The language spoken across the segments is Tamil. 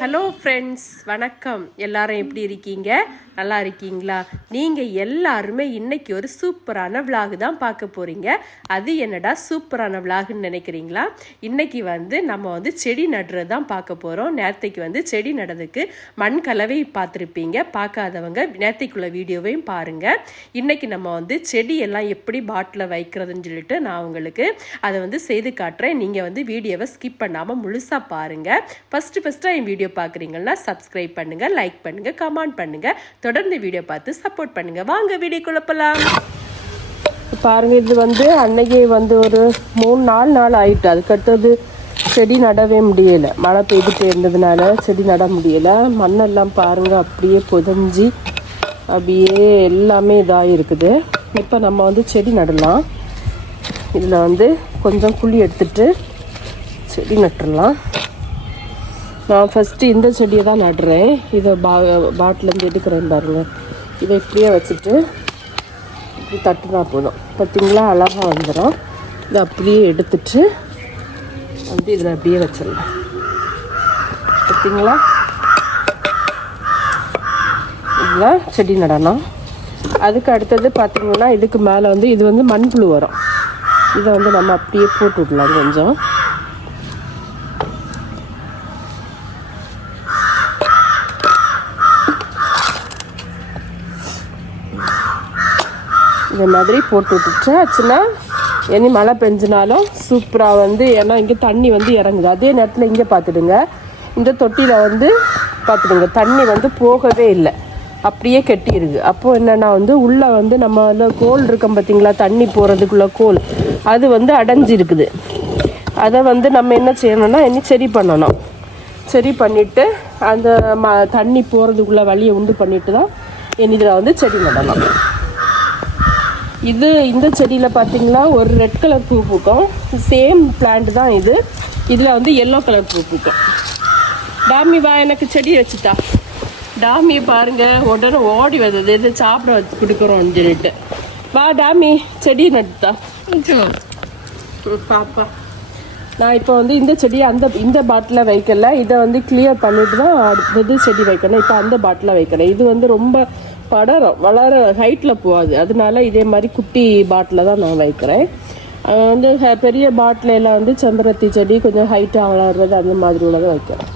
ஹலோ ஃப்ரெண்ட்ஸ் வணக்கம். எல்லாரும் எப்படி இருக்கீங்க? நல்லா இருக்கீங்களா? நீங்கள் எல்லாருமே இன்னைக்கு ஒரு சூப்பரான விலாகு தான் பார்க்க போகிறீங்க அது என்னடா சூப்பரான விலாகுன்னு நினைக்கிறீங்களா? இன்னைக்கு வந்து நம்ம வந்து செடி நடுறது தான் பார்க்க போகிறோம் நேரத்தைக்கு வந்து செடி நடுறதுக்கு மண் கலவை பார்த்துருப்பீங்க. பார்க்காதவங்க நேரத்தைக்குள்ள வீடியோவையும் பாருங்கள் இன்னைக்கு நம்ம வந்து செடி எல்லாம் எப்படி பாட்டில் வைக்கிறதுன்னு சொல்லிட்டு நான் உங்களுக்கு அதை வந்து செய்து காட்டுறேன். நீங்கள் வந்து வீடியோவை ஸ்கிப் பண்ணாமல் முழுசாக பாருங்கள் ஃபஸ்ட்டு ஃபஸ்ட்டாக என் வீடியோ வீடியோ பார்க்குறீங்கன்னா சப்ஸ்கிரைப் பண்ணுங்கள் லைக் பண்ணுங்கள் கமெண்ட் பண்ணுங்கள் தொடர்ந்து வீடியோ பார்த்து சப்போர்ட் பண்ணுங்கள் வாங்க வீடியோ குழப்பலாம் பாருங்க இது வந்து அன்னைக்கு வந்து ஒரு மூணு நாலு நாள் ஆயிட்டு. அதுக்கடுத்தது செடி நடவே முடியலை. மழை பெய்துட்டு இருந்ததுனால செடி நட முடியலை. மண்ணெல்லாம் பாருங்க அப்படியே புதஞ்சி அப்படியே எல்லாமே இதாக இருக்குது இப்போ நம்ம வந்து செடி நடலாம். இதில் வந்து கொஞ்சம் குழி எடுத்துட்டு செடி நட்டுடலாம் நான் ஃபஸ்ட்டு இந்த செடியை தான் நடுறேன். இதை பா பாட்டிலேருந்து எடுக்கிறேன் பாருங்கள் இதை இப்படியே வச்சுட்டு இப்படி தட்டுனா போதும். பார்த்தீங்களா அழகாக வந்துடும் இதை அப்படியே எடுத்துட்டு வந்து இதில் அப்படியே வச்சிடலாம். பார்த்திங்களா இதில் செடி நடணும். அதுக்கு அடுத்தது பார்த்திங்கன்னா இதுக்கு மேலே வந்து இது வந்து மண்புழு வரும் இதை வந்து நம்ம அப்படியே போட்டு விடலாம் கொஞ்சம். இந்த மாதிரி போட்டு விட்டுச்சாச்சுன்னா இனி மழை பெஞ்சினாலும் சூப்பராக வந்து ஏன்னா இங்கே தண்ணி வந்து இறங்குது. அதே நேரத்தில் இங்கே பார்த்துடுங்க. இந்த தொட்டியில் வந்து பார்த்துடுங்க. தண்ணி வந்து போகவே இல்லை. அப்படியே கெட்டிடுது அப்போது என்னென்னா வந்து உள்ளே வந்து நம்ம கோல் இருக்கோம் பார்த்தீங்களா தண்ணி போகிறதுக்குள்ள கோல். அது வந்து அடைஞ்சிருக்குது. அதை வந்து நம்ம என்ன செய்யணும்னா இனி சரி பண்ணணும். சரி பண்ணிவிட்டு அந்த ம தண்ணி போகிறதுக்குள்ள வழியை உண்டு பண்ணிவிட்டு தான் இனி இதில் வந்து செடி நடலாம் இது இந்த செடியில் பார்த்தீங்களா ஒரு ரெட் கலர் பூ பூக்கும் சேம் பிளான்ட் தான் இது. இதில் வந்து எல்லோ கலர் பூ பூக்கும் டாமி வா எனக்கு செடி வச்சுட்டா. டாமி பாருங்க உடனே ஓடி வந்தது. இது சாப்பிட வச்சு கொடுக்குறோம்னு சொல்லிட்டு. வா டாமி செடி நட்டுத்தா. ம், பாப்பா. நான் இப்போ வந்து இந்த செடியை அந்த இந்த பாட்டில் வைக்கல. இதை வந்து கிளியர் பண்ணிட்டு தான் அடுத்தது செடி வைக்கணும். இப்போ அந்த பாட்டில் வைக்கிறேன் இது வந்து ரொம்ப படரும் வளர ஹைட்டில் போகாது. அதனால இதே மாதிரி குட்டி பாட்டில் தான் நான் வைக்கிறேன். வந்து பெரிய பாட்டில வந்து செம்பருத்தி செடி கொஞ்சம் ஹைட்டாக வளர்றது அந்த மாதிரி உள்ளதை வைக்கிறேன்.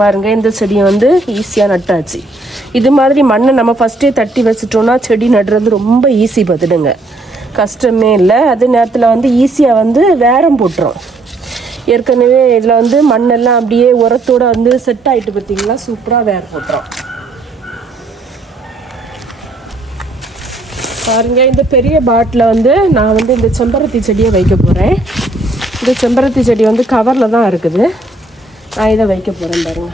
பாருங்கள் இந்த செடியை வந்து ஈஸியாக நட்டாச்சு. இது மாதிரி மண்ணை நம்ம ஃபஸ்ட்டே தட்டி வச்சிட்டோம்னா செடி நடுறது ரொம்ப ஈஸி பார்த்துடுங்க. கஷ்டமே இல்லை. அதே நேரத்தில் வந்து ஈஸியாக வந்து வேரம் போட்டுரும். ஏற்கனவே இதில் வந்து மண்ணெல்லாம் அப்படியே உரத்தோட வந்து செட் ஆகிட்டு பார்த்தீங்களா? சூப்பராக வேர் போட்டுரும். பாருங்க இந்த பெரிய பாட்டில் வந்து நான் வந்து இந்த செம்பருத்தி செடியை வைக்க போகிறேன் இந்த செம்பருத்தி செடி வந்து கவரில் தான் இருக்குது. நான் இதை வைக்க போகிறேன் பாருங்க.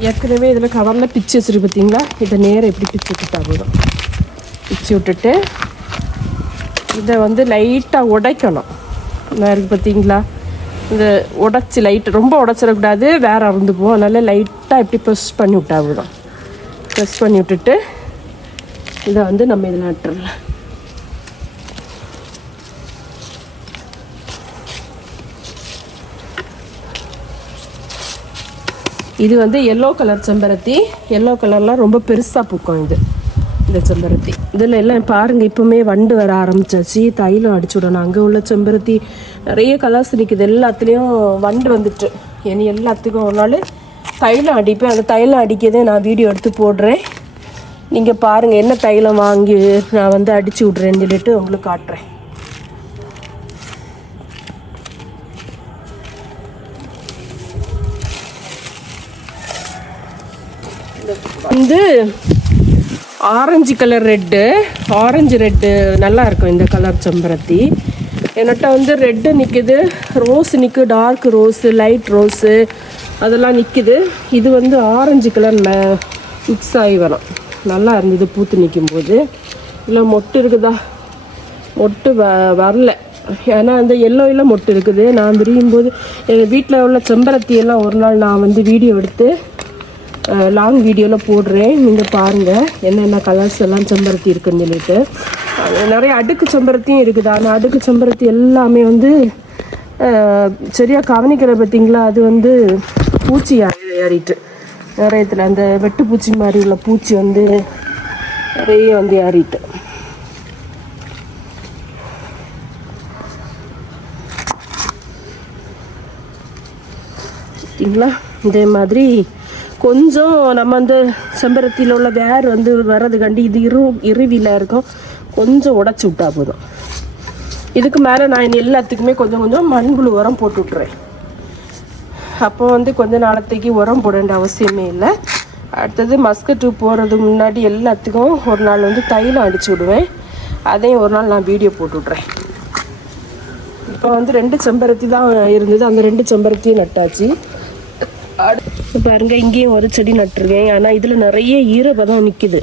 ஏற்கனவே இதில் கவரில் பிச்சு வச்சுருக்கு பார்த்தீங்களா இதை நேரம் எப்படி பிச்சு விட்டுட்டா போதும்? பிச்சு விட்டுட்டு இதை வந்து லைட்டாக உடைக்கணும். நான் பார்த்தீங்களா இந்த உடச்சி லைட் ரொம்ப உடச்சிடக்கூடாது வேற அறுந்து போகும் அதனால லைட்டாக இப்படி ப்ரெஸ் பண்ணி விட்டா விடும் ப்ரெஸ் பண்ணி விட்டுட்டு இதை வந்து நம்ம இதில் நட்டுடலாம் இது வந்து எல்லோ கலர் செம்பருத்தி. எல்லோ கலர்லாம் ரொம்ப பெருசாக பூக்கும் இது. இந்த செம்பருத்தி. இதில் எல்லாம் பாருங்கள் இப்போவுமே வண்டு வர ஆரம்பிச்சாச்சு. தைலம் அடிச்சு விடணும். அங்கே உள்ள செம்பருத்தி நிறைய கலர்ஸ் நிற்குது எல்லாத்துலேயும் வண்டு வந்துட்டு. இனி எல்லாத்துக்கும் ஒரு நாள் தைலம் அடிப்பேன். அந்த தைலம் அடிக்கதே நான் வீடியோ எடுத்து போடுறேன். நீங்கள் பாருங்கள் என்ன தைலம் வாங்கி நான் வந்து அடித்து விட்றேன்னு சொல்லிட்டு உங்களுக்கு காட்டுறேன். வந்து orange colour red orange red நல்லா இருக்கும் இந்த கலர் செம்பருத்தி. என்கிட்ட வந்து ரெட்டு நிற்குது ரோஸ் நிற்கு டார்க் ரோஸு லைட் ரோஸு அதெல்லாம் நிற்குது இது வந்து ஆரஞ்சு கலர் மிக்ஸ் ஆகி வரும். நல்லா இருந்தது பூத்து நிற்கும் போது இல்லை மொட்டு இருக்குதா? மொட்டு வ வரல. ஏன்னா அந்த எல்லோயில் மொட்டு இருக்குது. நான் விரியும் போது எங்கள் வீட்டில் உள்ள செம்பருத்தி எல்லாம் ஒரு நாள் நான் வந்து வீடியோ எடுத்து லாங் வீடியோவில் போடுறேன். நீங்கள் பாருங்கள் என்னென்ன கலர்ஸ் எல்லாம் செம்பருத்தி இருக்குன்னு சொல்லிட்டு. நிறைய அடுக்கு செம்பருத்தியும் இருக்குது. ஆனால் அடுக்கு செம்பருத்தி எல்லாமே வந்து சரியாக கவனிக்கிற பார்த்தீங்களா? அது வந்து பூச்சி ஏறிட்டு. நிறையத்தில் அந்த வெட்டு பூச்சி மாதிரி உள்ள பூச்சி வந்து நிறைய வந்து ஏறிட்டு. பார்த்தீங்களா? இதே மாதிரி கொஞ்சம் நம்ம அந்த செம்பருத்தியில் உள்ள வேர் வந்து வர்றதுக்காண்டி இது இரு இருவில இருக்கும். கொஞ்சம் உடச்சி விட்டா போதும். இதுக்கு மேலே நான் இனி எல்லாத்துக்குமே கொஞ்சம் கொஞ்சம் மண்புழு உரம் போட்டு விட்றேன் அப்போ வந்து கொஞ்ச நாளத்தைக்கு உரம் போட வேண்டிய அவசியமே இல்லை. அடுத்தது மஸ்கட்டு போகிறதுக்கு முன்னாடி எல்லாத்துக்கும் ஒரு நாள் வந்து தைலம் அடிச்சு விடுவேன். அதையும் ஒரு நாள் நான் வீடியோ போட்டு விட்றேன் இப்போ வந்து ரெண்டு செம்பருத்தி தான் இருந்தது. அந்த ரெண்டு செம்பருத்தியும் நட்டாச்சு. அடுத்து பாருங்க இங்கேயும் ஒரு செடி நட்டிருக்கேன். ஆனால் இதில் நிறைய ஈரப்பதம் நிற்கிது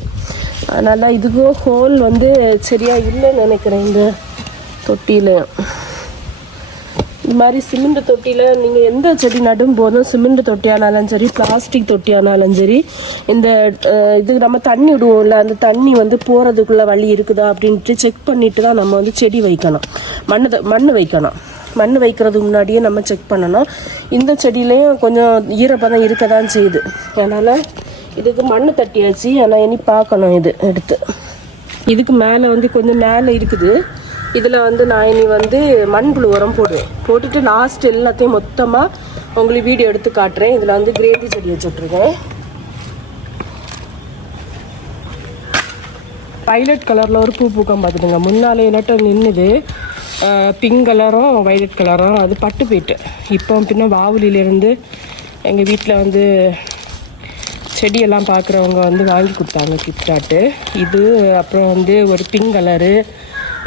அதனால் இதுக்கும் ஹோல் வந்து சரியாக இல்லைன்னு நினைக்கிறேன் இந்த தொட்டியில். இந்த மாதிரி சிமெண்ட் தொட்டியில் நீங்கள் எந்த செடி நடும் போதும் சிமெண்ட் தொட்டியானாலும் சரி பிளாஸ்டிக் தொட்டியானாலும் சரி இந்த இது நம்ம தண்ணி விடுவோம்ல அந்த தண்ணி வந்து போகிறதுக்குள்ள வழி இருக்குதா அப்படின்ட்டு செக் பண்ணிட்டு தான் நம்ம வந்து செடி வைக்கணும் மண் மண் வைக்கணும் மண் வைக்கிறதுக்கு முன்னாடியே நம்ம செக் பண்ணணும். இந்த செடியிலையும் கொஞ்சம் ஈரப்பதம் இருக்க தான் செய்யுது. அதனால் இதுக்கு மண் தட்டியாச்சு. ஆனால் இனி பார்க்கணும் இது எடுத்து. இதுக்கு மேலே வந்து கொஞ்சம் மேலே இருக்குது. இதில் வந்து நான் இனி வந்து மண்புழு உரம் போடுவேன். போட்டுட்டு லாஸ்ட் எல்லாத்தையும் மொத்தமாக உங்களுக்கு வீடியோ எடுத்து காட்டுறேன். இதில் வந்து கிரேவி செடி வச்சுட்ருக்கேன். வைலட் கலரில் ஒரு பூ பூக்கம் பார்த்துட்டுங்க முன்னாலே நட்டம் நின்றுது பிங்க் கலரும் வைலட் கலரும் அது பட்டு போயிட்டு. இப்போ பின்ன வாவுலியிலேருந்து எங்கள் வீட்டில் வந்து செடியெல்லாம் பார்க்குறவங்க வந்து வாங்கி கொடுத்தாங்க கிஃப்டாட்டு இது அப்புறம் வந்து ஒரு பிங்க் கலரு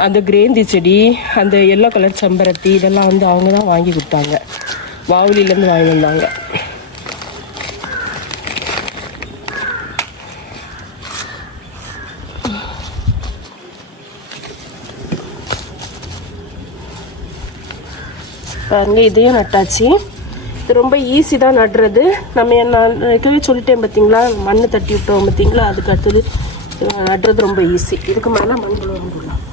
அந்த கிரேந்தி செடி அந்த எல்லோ கலர் செம்பருத்தி இதெல்லாம் வந்து அவங்க தான் வாங்கி கொடுத்தாங்க. வாவுலியிலேருந்து வாங்கி வந்தாங்க. பாருங்கள் இதையும் நட்டாச்சு. இது ரொம்ப ஈஸி தான் நடுறது. நம்ம என்ன சொல்லிட்டேன் பார்த்தீங்களா மண் தட்டி விட்டோம் பார்த்தீங்களா அதுக்கு அடுத்தது நடுறது ரொம்ப ஈஸி இதுக்கு மேலே மண் போடலாம்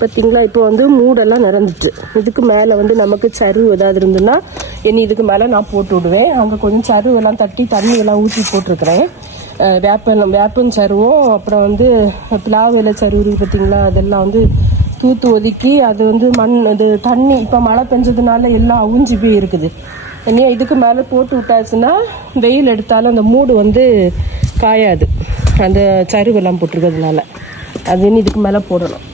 பார்த்தீங்களா இப்போ வந்து மூடெல்லாம் நிறந்துட்டு இதுக்கு மேலே வந்து நமக்கு சரிவு ஏதாவது இருந்ததுன்னா இனி இதுக்கு மேலே நான் போட்டு விடுவேன். அங்கே கொஞ்சம் சருவெல்லாம் தட்டி தண்ணி எல்லாம் ஊற்றி போட்டிருக்கிறேன். வேப்பம் வேப்பம் சருவும் அப்புறம் வந்து பிளாவ் இலை சருவு இருக்குது பார்த்தீங்களா அதெல்லாம் வந்து தூத்து ஒதுக்கி அது வந்து மண் இது தண்ணி இப்போ மழை பெஞ்சதுனால எல்லாம் அவுஞ்சி போய் இருக்குது இனி இதுக்கு மேலே போட்டு விட்டாச்சுன்னா வெயில் எடுத்தாலும் அந்த மூடு வந்து காயாது. அந்த சருவெல்லாம் போட்டிருக்கிறதுனால. அது இனி இதுக்கு மேலே போடணும்.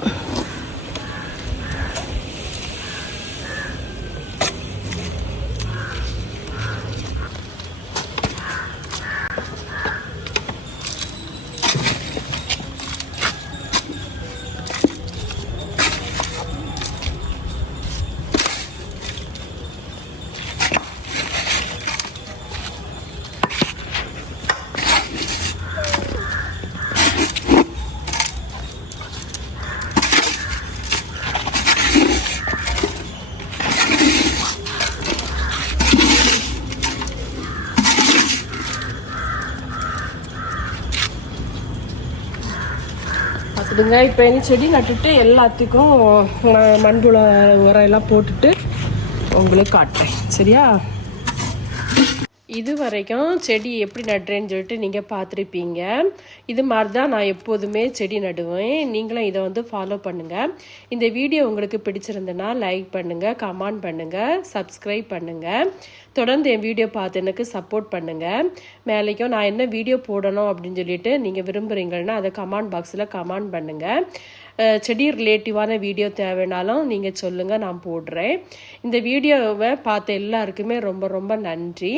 பார்த்துடுங்க இப்போ இனி செடி நட்டுட்டு எல்லாத்துக்கும் நான் மண்புழு உரம் எல்லாம் போட்டுட்டு உங்களுக்கு காட்டுறேன். சரியா? இது வரைக்கும் செடி எப்படி நடுறேன்னு சொல்லிட்டு நீங்கள் பார்த்துருப்பீங்க. இது மாதிரி தான் நான் எப்போதுமே செடி நடுவேன். நீங்களும் இதை வந்து ஃபாலோ பண்ணுங்கள் இந்த வீடியோ உங்களுக்கு பிடிச்சிருந்ததுன்னா லைக் பண்ணுங்கள் கமெண்ட் பண்ணுங்கள் சப்ஸ்கிரைப் பண்ணுங்கள் தொடர்ந்து என் வீடியோ பார்த்து எனக்கு சப்போர்ட் பண்ணுங்கள் மேலேக்கும் நான் என்ன வீடியோ போடணும் அப்படின்னு சொல்லிட்டு நீங்கள் விரும்புகிறீங்கன்னா அதை கமெண்ட் பாக்ஸில் கமெண்ட் பண்ணுங்கள் செடி ரிலேட்டிவான வீடியோ தேவைனாலும் நீங்கள் சொல்லுங்கள் நான் போடுறேன். இந்த வீடியோவை பார்த்த எல்லாருக்குமே ரொம்ப ரொம்ப நன்றி.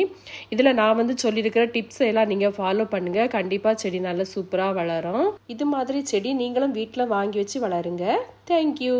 இதில் நான் வந்து சொல்லியிருக்கிற டிப்ஸ் எல்லாம் நீங்கள் ஃபாலோ பண்ணுங்கள் கண்டிப்பாக செடி நல்லா சூப்பராக வளரும். இது மாதிரி செடி நீங்களும் வீட்டில் வாங்கி வச்சு வளருங்க. தேங்க்யூ